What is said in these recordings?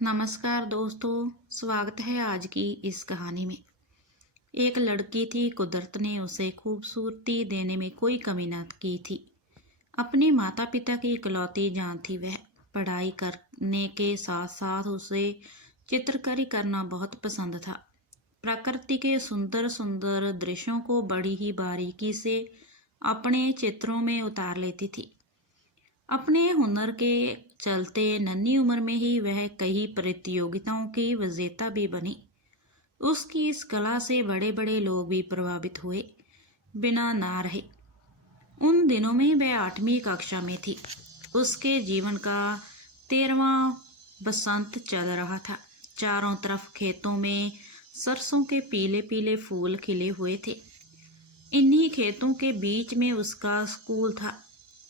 नमस्कार दोस्तों, स्वागत है आज की इस कहानी में। एक लड़की थी, कुदरत ने उसे खूबसूरती देने में कोई कमी न की थी। अपने माता पिता की इकलौती जान थी वह। पढ़ाई करने के साथ साथ उसे चित्रकारी करना बहुत पसंद था। प्रकृति के सुंदर सुंदर दृश्यों को बड़ी ही बारीकी से अपने चित्रों में उतार लेती थी। अपने हुनर के चलते नन्ही उम्र में ही वह कई प्रतियोगिताओं की विजेता भी बनी। उसकी इस कला से बड़े बड़े लोग भी प्रभावित हुए बिना ना रहे। उन दिनों में वह 8वीं कक्षा में थी। उसके जीवन का 13वां बसंत चल रहा था। चारों तरफ खेतों में सरसों के पीले पीले फूल खिले हुए थे। इन्हीं खेतों के बीच में उसका स्कूल था।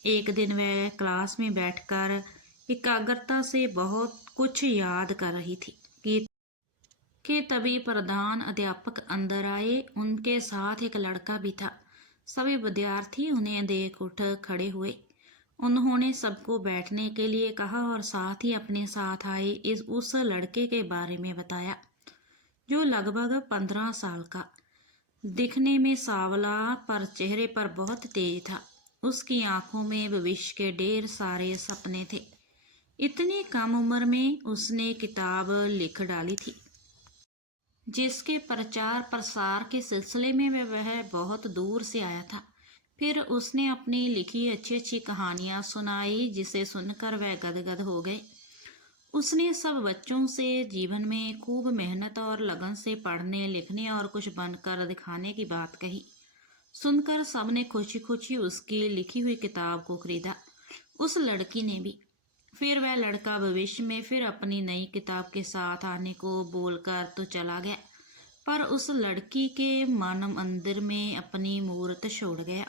एक दिन वह क्लास में बैठकर एकाग्रता से बहुत कुछ याद कर रही थी कि तभी प्रधान अध्यापक अंदर आए। उनके साथ एक लड़का भी था। सभी विद्यार्थी उन्हें देख उठ खड़े हुए। उन्होंने सबको बैठने के लिए कहा और साथ ही अपने साथ आए उस लड़के के बारे में बताया, जो लगभग 15 साल का, दिखने में सांवला पर चेहरे पर बहुत तेज था। उसकी आंखों में भविष्य के ढेर सारे सपने थे। इतनी कम उम्र में उसने किताब लिख डाली थी जिसके प्रचार प्रसार के सिलसिले में वह बहुत दूर से आया था। फिर उसने अपनी लिखी अच्छी अच्छी कहानियां सुनाई, जिसे सुनकर वह गदगद हो गए। उसने सब बच्चों से जीवन में खूब मेहनत और लगन से पढ़ने लिखने और कुछ बनकर दिखाने की बात कही। सुनकर सबने खुशी खुशी उसकी लिखी हुई किताब को खरीदा, उस लड़की ने भी। फिर वह लड़का भविष्य में फिर अपनी नई किताब के साथ आने को बोलकर तो चला गया, पर उस लड़की के मन मंदिर में अपनी मूर्त छोड़ गया।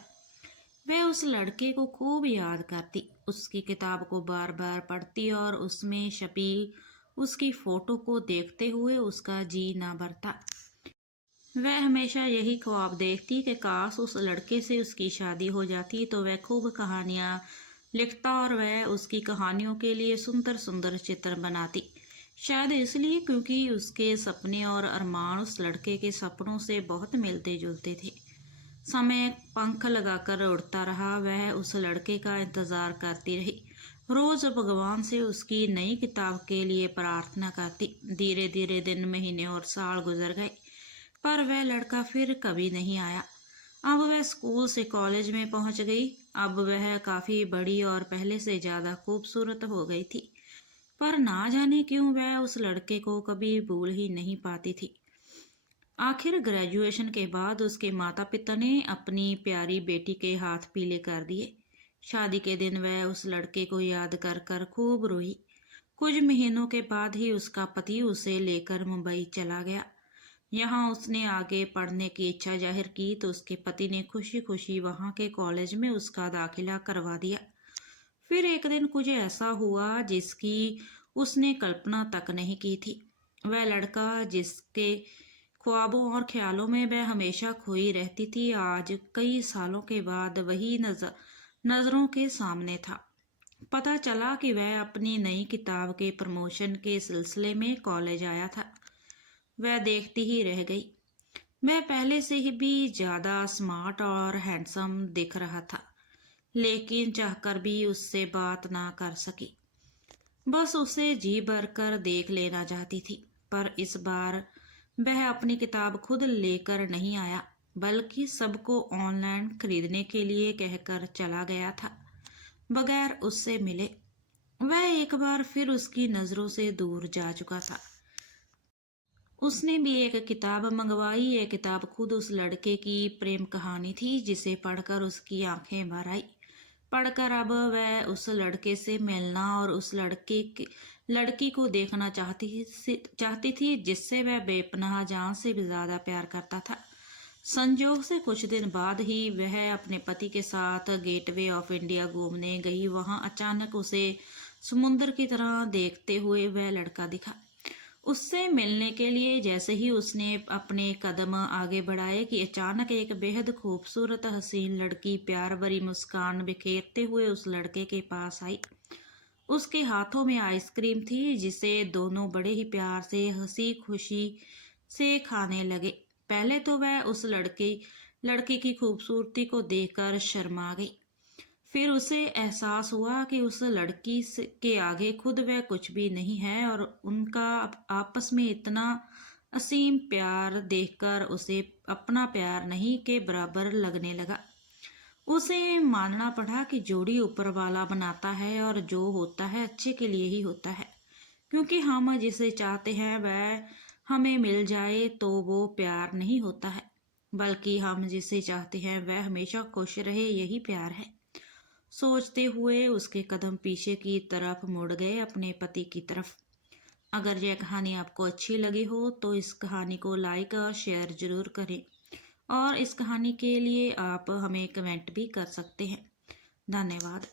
वह उस लड़के को खूब याद करती, उसकी किताब को बार बार पढ़ती और उसमें छपी उसकी फोटो को देखते हुए उसका जी ना भरता। वह हमेशा यही ख्वाब देखती कि काश उस लड़के से उसकी शादी हो जाती तो वह खूब कहानियां लिखता और वह उसकी कहानियों के लिए सुंदर सुंदर चित्र बनाती। शायद इसलिए क्योंकि उसके सपने और अरमान उस लड़के के सपनों से बहुत मिलते जुलते थे। समय पंख लगाकर उड़ता रहा। वह उस लड़के का इंतजार करती रही। रोज भगवान से उसकी नई किताब के लिए प्रार्थना करती। धीरे धीरे दिन, महीने और साल गुजर गए, पर वह लड़का फिर कभी नहीं आया। अब वह स्कूल से कॉलेज में पहुंच गई। अब वह काफी बड़ी और पहले से ज्यादा खूबसूरत हो गई थी, पर ना जाने क्यों वह उस लड़के को कभी भूल ही नहीं पाती थी। आखिर ग्रेजुएशन के बाद उसके माता पिता ने अपनी प्यारी बेटी के हाथ पीले कर दिए। शादी के दिन वह उस लड़के को याद कर कर खूब रोई। कुछ महीनों के बाद ही उसका पति उसे लेकर मुंबई चला गया। यहाँ उसने आगे पढ़ने की इच्छा जाहिर की तो उसके पति ने खुशी खुशी वहाँ के कॉलेज में उसका दाखिला करवा दिया। फिर एक दिन कुछ ऐसा हुआ जिसकी उसने कल्पना तक नहीं की थी। वह लड़का जिसके ख्वाबों और ख्यालों में वह हमेशा खोई रहती थी, आज कई सालों के बाद वही नजरों के सामने था। पता चला कि वह अपनी नई किताब के प्रमोशन के सिलसिले में कॉलेज आया था। वह देखती ही रह गई। वह पहले से ही भी ज्यादा स्मार्ट और हैंडसम दिख रहा था, लेकिन चाहकर भी उससे बात ना कर सकी। बस उसे जी भर कर देख लेना चाहती थी। पर इस बार वह अपनी किताब खुद लेकर नहीं आया, बल्कि सबको ऑनलाइन खरीदने के लिए कहकर चला गया था, बगैर उससे मिले। वह एक बार फिर उसकी नजरों से दूर जा चुका था। उसने भी एक किताब मंगवाई। यह किताब खुद उस लड़के की प्रेम कहानी थी, जिसे पढ़कर उसकी आंखें भर आई। पढ़कर अब वह उस लड़के से मिलना और उस लड़की को देखना चाहती थी जिससे वह बेपनाह जान से भी ज्यादा प्यार करता था। संजोग से कुछ दिन बाद ही वह अपने पति के साथ गेटवे ऑफ इंडिया घूमने गई। वहां अचानक उसे समुद्र की तरह देखते हुए वह लड़का दिखा। उससे मिलने के लिए जैसे ही उसने अपने कदम आगे बढ़ाए कि अचानक एक बेहद खूबसूरत हसीन लड़की प्यार भरी मुस्कान बिखेरते हुए उस लड़के के पास आई। उसके हाथों में आइसक्रीम थी जिसे दोनों बड़े ही प्यार से हंसी खुशी से खाने लगे। पहले तो वह उस लड़के की खूबसूरती को देखकर शर्मा गई। फिर उसे एहसास हुआ कि उस के आगे खुद वह कुछ भी नहीं है और उनका आपस में इतना असीम प्यार देखकर उसे अपना प्यार नहीं के बराबर लगने लगा। उसे मानना पड़ा कि जोड़ी ऊपर वाला बनाता है और जो होता है अच्छे के लिए ही होता है, क्योंकि हम जिसे चाहते हैं वह हमें मिल जाए तो वो प्यार नहीं होता है, बल्कि हम जिसे चाहते हैं वह हमेशा खुश रहे, यही प्यार है। सोचते हुए उसके कदम पीछे की तरफ मुड़ गए, अपने पति की तरफ। अगर यह कहानी आपको अच्छी लगी हो तो इस कहानी को लाइक और शेयर जरूर करें, और इस कहानी के लिए आप हमें कमेंट भी कर सकते हैं। धन्यवाद।